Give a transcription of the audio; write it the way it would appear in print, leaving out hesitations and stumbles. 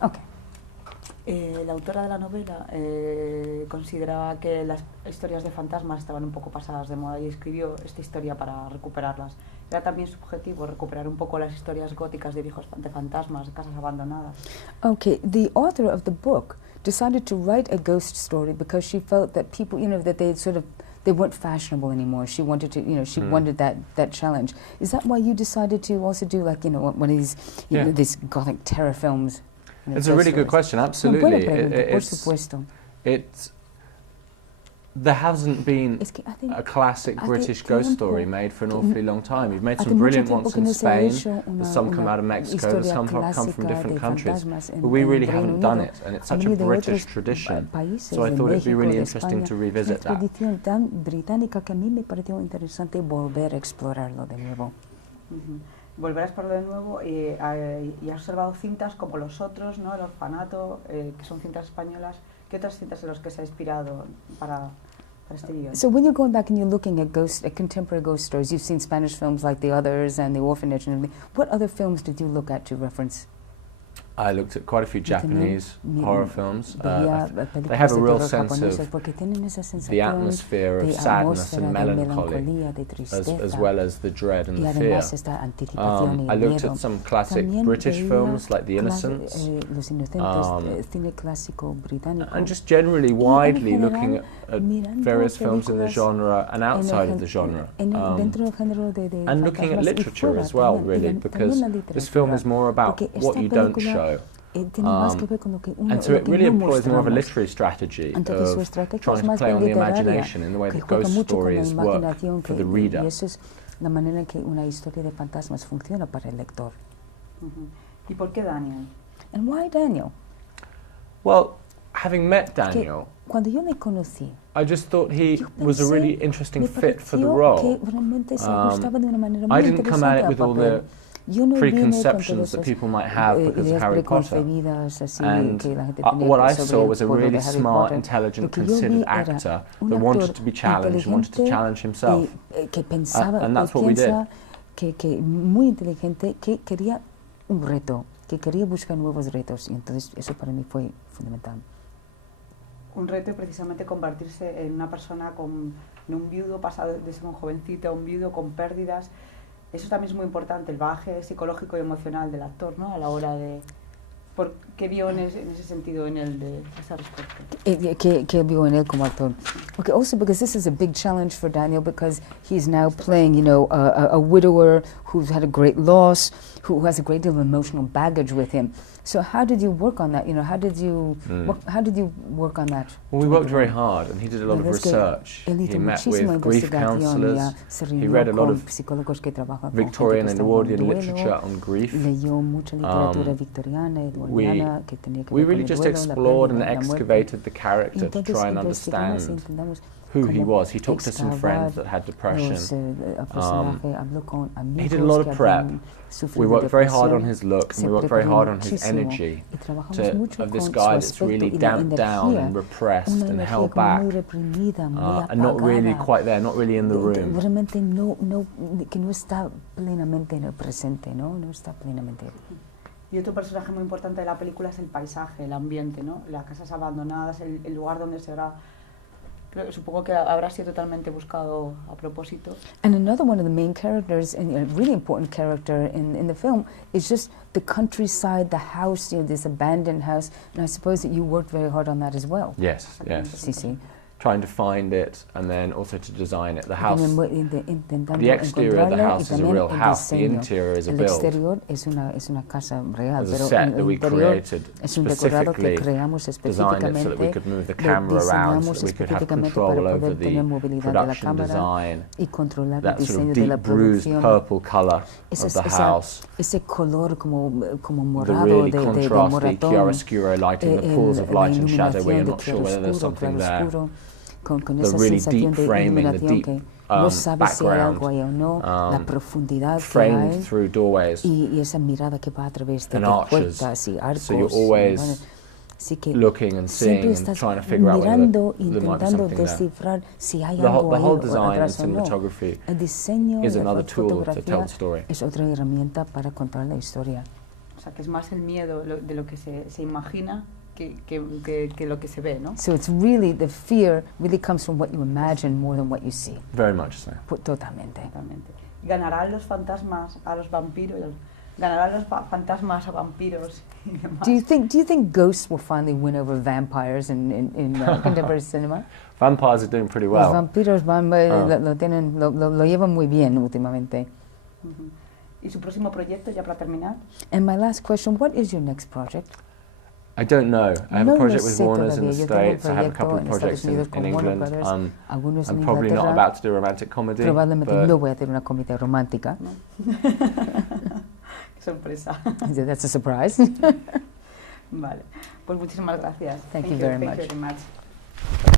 Okay. La autora de la novela consideraba que las historias de fantasmas estaban un poco pasadas de moda y escribió esta historia para recuperarlas. Era también subjetivo recuperar un poco las historias góticas de fantasmas, de casas abandonadas. Okay, the author of the book decided to write a ghost story because she felt that people, that they weren't fashionable anymore. She wanted to, she wanted that challenge. Is that why you decided to also do one of these, these gothic terror films? It's a really good question, absolutely. There hasn't been a classic British ghost story made for an awfully long time. You've made some brilliant ones in Spain, some come out of Mexico, some come from different countries, but we really haven't done it, and it's such a British tradition, so I thought it'd be really interesting to revisit that. Volver a explorarlo de nuevo y has observado cintas como Los Otros, ¿no? El Orfanato, que son cintas españolas. ¿Qué otras cintas en las que se ha inspirado para este guión? So when you're going back and you're looking at contemporary ghost stories, you've seen Spanish films like The Others and The Orphanage and everything. What other films did you look at to reference? I looked at quite a few Japanese horror films. They have a real sense of the atmosphere of sadness and melancholy, as well as the dread and the fear. I looked at some classic British films like The Innocents, and just generally widely looking at various films in the genre and outside of the genre, and looking at literature as well, really, because this film is more about what you don't show. And so it really employs more of a literary strategy of trying to play on the imagination in the way that ghost stories work for the reader. ¿Y por qué Daniel? And why Daniel? Well, having met Daniel, cuando yo le conocí, I just thought he was a really interesting fit for the role. I didn't come at it with all the preconceptions that people might have because of Harry Potter. And what I saw was a really smart, intelligent, considered actor that wanted to be challenged, wanted to challenge himself. And that's what we did. Muy inteligente, que quería un reto, que quería buscar nuevos retos, y entonces eso para mí fue fundamental. Un reto precisamente convertirse en una persona en un viudo, pasado de ser un jovencito a un viudo con pérdidas. Eso también es muy importante, el bagaje psicológico y emocional del actor, ¿no? A la hora de... ¿Qué vio en ese sentido en él de esa respuesta? ¿Qué vio en él como actor? Okay, also because this is a big challenge for Daniel because he's now playing, a widower who's had a great loss, who has a great deal of emotional baggage with him. So how did you work on that? How did you work on that? Well, we worked very hard, and he did a lot of research. He met with grief counsellors. He read a lot of Victorian and Edwardian literature on grief. We really just explored and excavated the character to try and understand who he was. He talked to some friends that had depression. He did a lot of prep. We worked very hard on his looks, and we worked very hard on his energy of this guy that's really damped down and repressed and held back, and not really quite there, not really in the room. Y otro personaje muy importante de la película es el paisaje, el ambiente, ¿no? Las casas abandonadas, el lugar donde se graba. Supongo que habrá sido totalmente buscado a propósito. And another one of the main characters, and a really important character in the film, is just the countryside, the house, this abandoned house. And I suppose that you worked very hard on that as well. Yes, yes. Sí, sí. Trying to find it and then also to design it. The house, the exterior of the house is a real house. The interior is a build. There's a set that we created specifically, designed it so that we could move the camera around, so that we could have control over the production design, that sort of deep bruised purple color of the house, the really contrasty chiaroscuro lighting, the pools of light and shadow where you're not sure whether there's something there. The really deep framing, the deep background, framed through doorways and arches, so you're always looking and seeing and trying to figure out whether there might be something there. The whole design and cinematography is another tool to tell the story. O sea, que es más el miedo de lo que se imagina que lo que se ve, ¿no? So it's really, the fear really comes from what you imagine more than what you see. Very much so. Totalmente. Totalmente. ¿Ganarán los fantasmas a los vampiros? ¿Ganarán los fantasmas a vampiros y demás? Do you think ghosts will finally win over vampires in contemporary cinema? Vampires are doing pretty well. Los vampiros lo llevan muy bien últimamente. ¿Y su próximo proyecto, ya para terminar? And my last question, what is your next project? I don't know. I have a project with Warners in the Yo States. I have a proyecto couple of projects in England. Algunos I'm en probably not Inglaterra. about to do a romantic comedy. Probablemente but no voy a hacer una comedia romántica. ¿No? Qué sorpresa. That's a surprise. Vale. Pues muchísimas gracias. Thank you very much. Thank you very much.